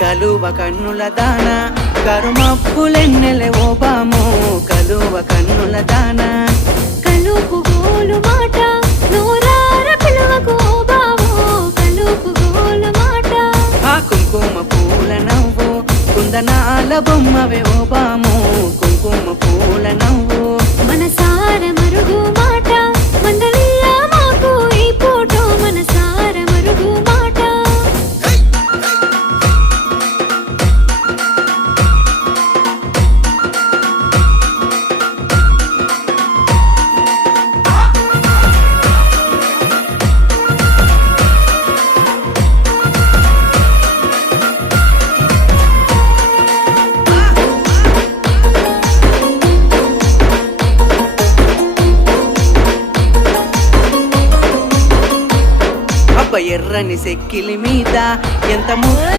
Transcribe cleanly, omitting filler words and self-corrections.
కలువ కన్నుల దాన కరుమప్పులెన్నెలే ఓ బాము కలువ కన్నుల దాన కలుపు గోలు మాట నూరార పిలువకు ఓ బావో కలుపు గోలు మాట ఆ కుంకుమ పూల నవ్వు కుందనాల బొమ్మవే ఓ బాము కుంకుమ పూల నవ్వు మనసార మరుగు మాట మందలియ మాకు ఈ పూట మనసార మరుగు మాట అబ్బ ఎర్రని సెక్కిలి మీద ఎంత